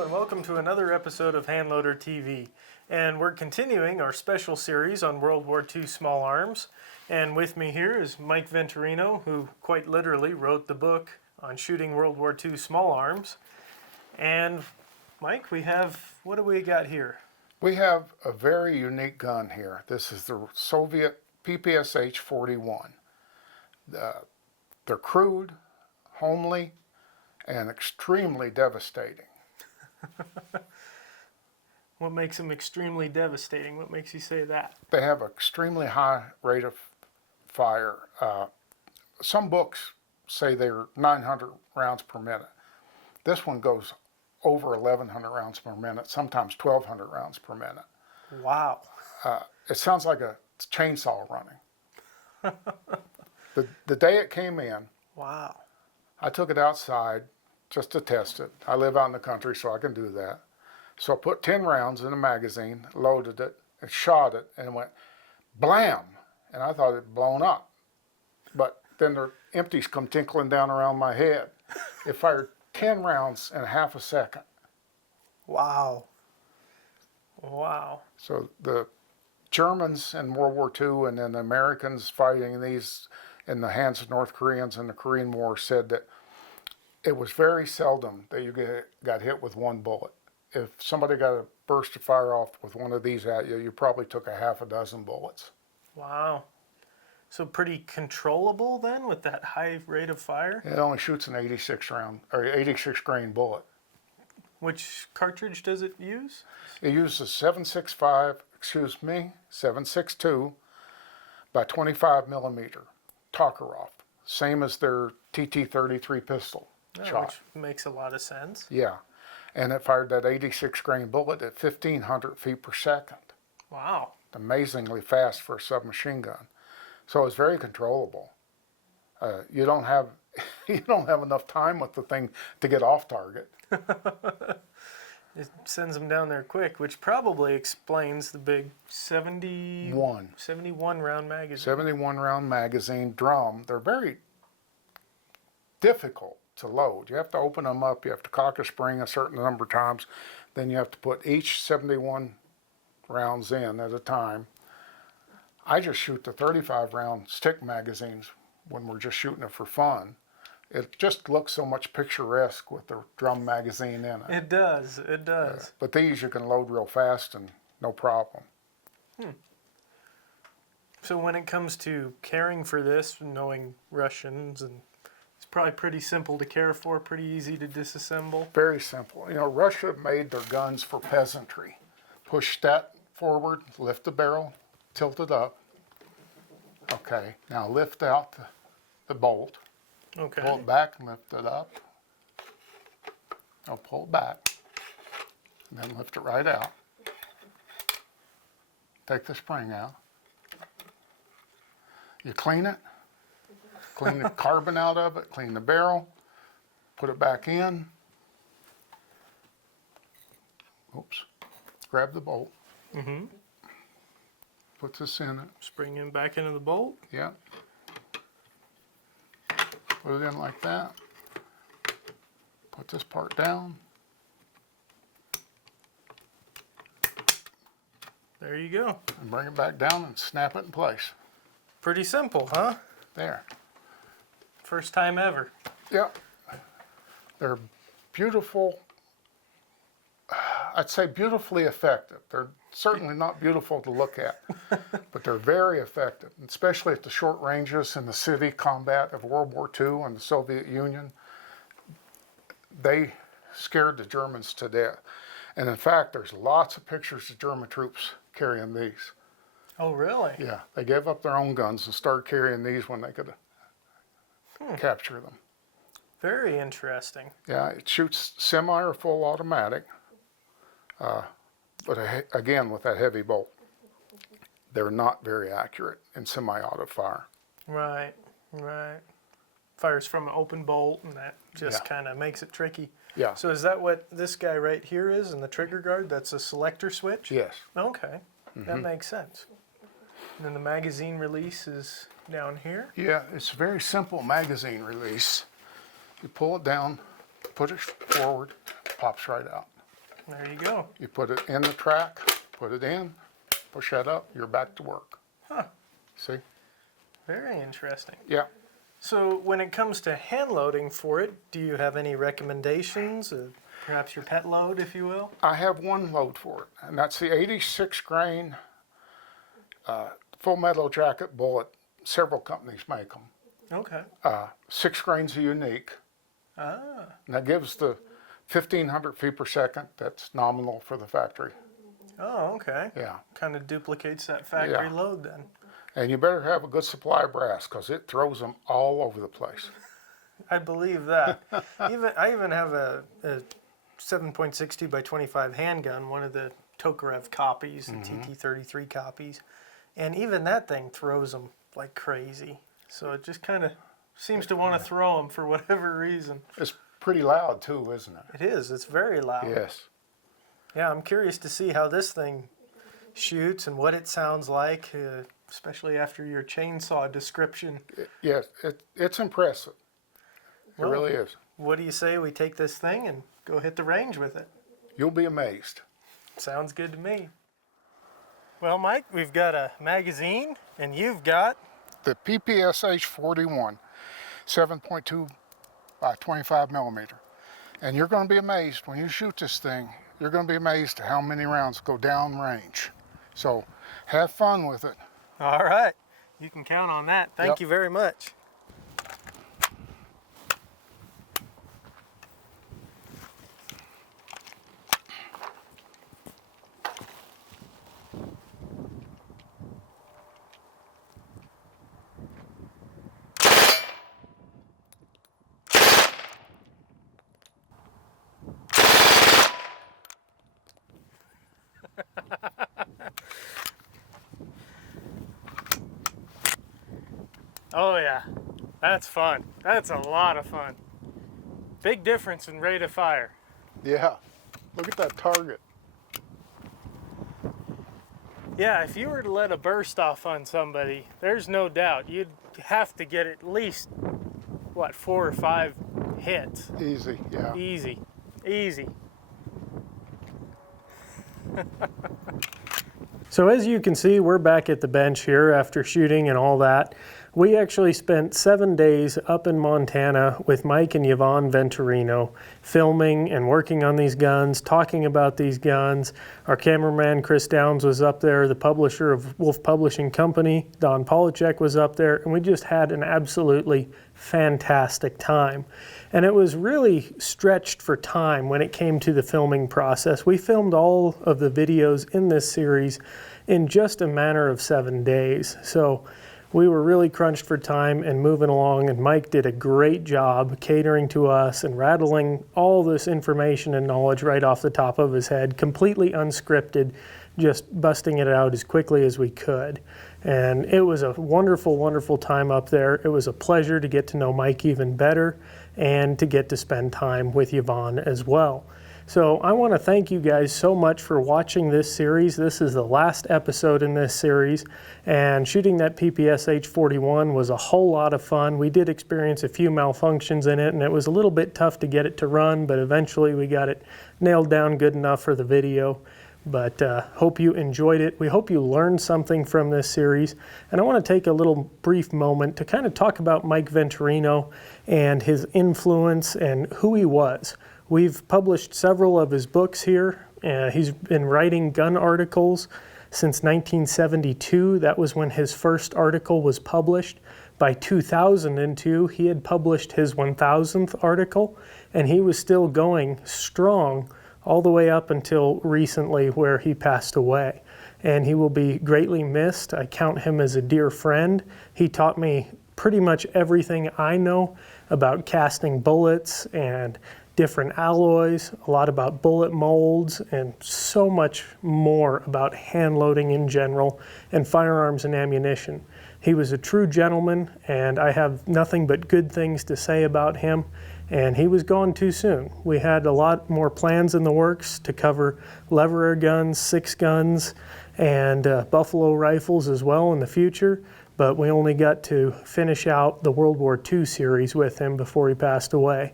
Hello and welcome to another episode of Handloader TV. And we're continuing our special series on World War II small arms. And with me here is Mike Venturino, who quite literally wrote the book on shooting World War II small arms. And Mike, we have, what do we got here? We have a very unique gun here. This is the Soviet PPsh41. They're crude, homely, and extremely devastating. What makes them extremely devastating? What makes you say that? They have an extremely high rate of fire. Some books say they're 900 rounds per minute. This one goes over 1,100 rounds per minute, sometimes 1,200 rounds per minute. Wow. It sounds like a chainsaw running. The day it came in, wow, I took it outside just to test it. I live out in the country, so I can do that. So I put 10 rounds in a magazine, loaded it, and shot it, and it went blam! And I thought it had blown up. But then the empties come tinkling down around my head. It fired 10 rounds in half a second. Wow. Wow. So the Germans in World War II and then the Americans fighting these in the hands of North Koreans in the Korean War said that it was very seldom that you got hit with one bullet. If somebody got a burst of fire off with one of these at you, you probably took a half a dozen bullets. Wow. So pretty controllable then with that high rate of fire? It only shoots an 86 grain bullet. Which cartridge does it use? It uses 7.62 by 25 millimeter Tokarev, same as their TT-33 pistol shot. Which makes a lot of sense. Yeah, and it fired that 86 grain bullet at 1,500 feet per second. Wow. Amazingly fast for a submachine gun. So it's very controllable. You don't have enough time with the thing to get off target. It sends them down there quick, which probably explains the big 71 round magazine. 71 round magazine drum. They're very difficult to load. You have to open them up. You have to cock a spring a certain number of times. Then you have to put each 71 rounds in at a time. I just shoot the 35 round stick magazines when we're just shooting it for fun. It just looks so much picturesque with the drum magazine in it. It does, it does. But these you can load real fast and no problem. So when it comes to caring for this, knowing Russians, and it's probably pretty simple to care for, pretty easy to disassemble. Very simple. You know, Russia made their guns for peasantry. Push that forward, lift the barrel, tilt it up. Okay, now lift out the bolt. Okay. Pull it back and lift it up. Now pull it back. And then lift it right out. Take the spring out. You clean it. Clean the carbon out of it. Clean the barrel. Put it back in. Oops. Grab the bolt. Mm-hmm. Put this in it. Spring in back into the bolt. Yep. Put it in like that. Put this part down. There you go. And bring it back down and snap it in place. Pretty simple, huh? There. First time ever. Yep. They're beautiful. I'd say beautifully effective. They're certainly not beautiful to look at, but they're very effective, especially at the short ranges in the city combat of World War II and the Soviet Union. They scared the Germans to death. And in fact, there's lots of pictures of German troops carrying these. Oh, really? Yeah, they gave up their own guns and started carrying these when they could capture them. Very interesting. Yeah, it shoots semi or full automatic. But again, with that heavy bolt, they're not very accurate in semi-auto fire. Right, right. Fires from an open bolt, and that just kind of makes it tricky. Yeah. So is that what this guy right here is in the trigger guard? That's a selector switch? Yes. Okay, that makes sense. And then the magazine release is down here? Yeah, it's a very simple magazine release. You pull it down, put it forward, pops right out. There you go. You put it in the track, put it in, push that up, you're back to work. Huh. See? Very interesting. Yeah. So when it comes to hand loading for it, do you have any recommendations? Perhaps your pet load, if you will? I have one load for it, and that's the 86 grain full metal jacket bullet. Several companies make them. Okay. 6 grains are unique. Ah. And that gives the 1,500 feet per second. That's nominal for the factory. Oh, okay. Yeah. Kind of duplicates that factory Yeah. load then. And you better have a good supply of brass because it throws them all over the place. I believe that. I even have a 7.62 by 25 handgun, one of the Tokarev copies, the TT-33 copies, and even that thing throws them like crazy. So it just kind of seems to want to throw them for whatever reason. It's pretty loud too, isn't it? It is. It's very loud. Yes. Yeah, I'm curious to see how this thing shoots and what it sounds like, especially after your chainsaw description. Yes, it's impressive. It Well, really is. What do you say we take this thing and go hit the range with it? You'll be amazed. Sounds good to me. Well, Mike, we've got a magazine, and you've got... The PPsh41, 7.2 by 25 millimeter. And you're going to be amazed when you shoot this thing. You're going to be amazed at how many rounds go down range. So have fun with it. All right. You can count on that. Thank you very much. Oh yeah, that's fun. That's a lot of fun. Big difference in rate of fire. Yeah, look at that target. Yeah, if you were to let a burst off on somebody, there's no doubt you'd have to get at least, what, 4 or 5 hits. Easy, yeah. Easy, easy. So as you can see, we're back at the bench here after shooting and all that. We actually spent 7 days up in Montana with Mike and Yvonne Venturino, filming and working on these guns, talking about these guns. Our cameraman, Chris Downs, was up there. The publisher of Wolf Publishing Company, Don Polachek, was up there. And we just had an absolutely fantastic time. And it was really stretched for time when it came to the filming process. We filmed all of the videos in this series in just a matter of 7 days. So we were really crunched for time and moving along, and Mike did a great job catering to us and rattling all this information and knowledge right off the top of his head, completely unscripted, just busting it out as quickly as we could. And it was a wonderful, wonderful time up there. It was a pleasure to get to know Mike even better and to get to spend time with Yvonne as well. So I want to thank you guys so much for watching this series. This is the last episode in this series, and shooting that PPsh41 was a whole lot of fun. We did experience a few malfunctions in it, and it was a little bit tough to get it to run, but eventually we got it nailed down good enough for the video. But hope you enjoyed it. We hope you learned something from this series. And I want to take a little brief moment to kind of talk about Mike Venturino and his influence and who he was. We've published several of his books here. He's been writing gun articles since 1972. That was when his first article was published. By 2002, he had published his 1000th article, and he was still going strong all the way up until recently, where he passed away. And he will be greatly missed. I count him as a dear friend. He taught me pretty much everything I know about casting bullets and different alloys, a lot about bullet molds, and so much more about hand loading in general and firearms and ammunition. He was a true gentleman, and I have nothing but good things to say about him. And he was gone too soon. We had a lot more plans in the works to cover lever air guns, 6 guns, and buffalo rifles as well in the future, but we only got to finish out the World War II series with him before he passed away.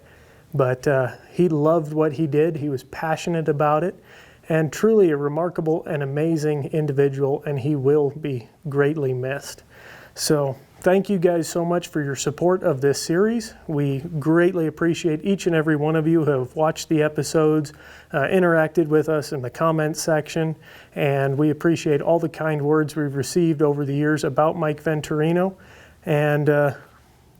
but he loved what he did. He was passionate about it, and truly a remarkable and amazing individual, and he will be greatly missed. So thank you guys so much for your support of this series. We greatly appreciate each and every one of you who have watched the episodes, interacted with us in the comments section, and we appreciate all the kind words we've received over the years about Mike Venturino. And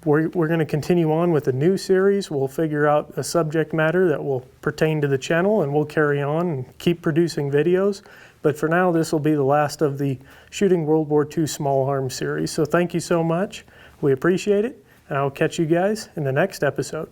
we're going to continue on with a new series. We'll figure out a subject matter that will pertain to the channel, and we'll carry on and keep producing videos. But for now, this will be the last of the Shooting World War II Small Arms Series. So thank you so much. We appreciate it, and I'll catch you guys in the next episode.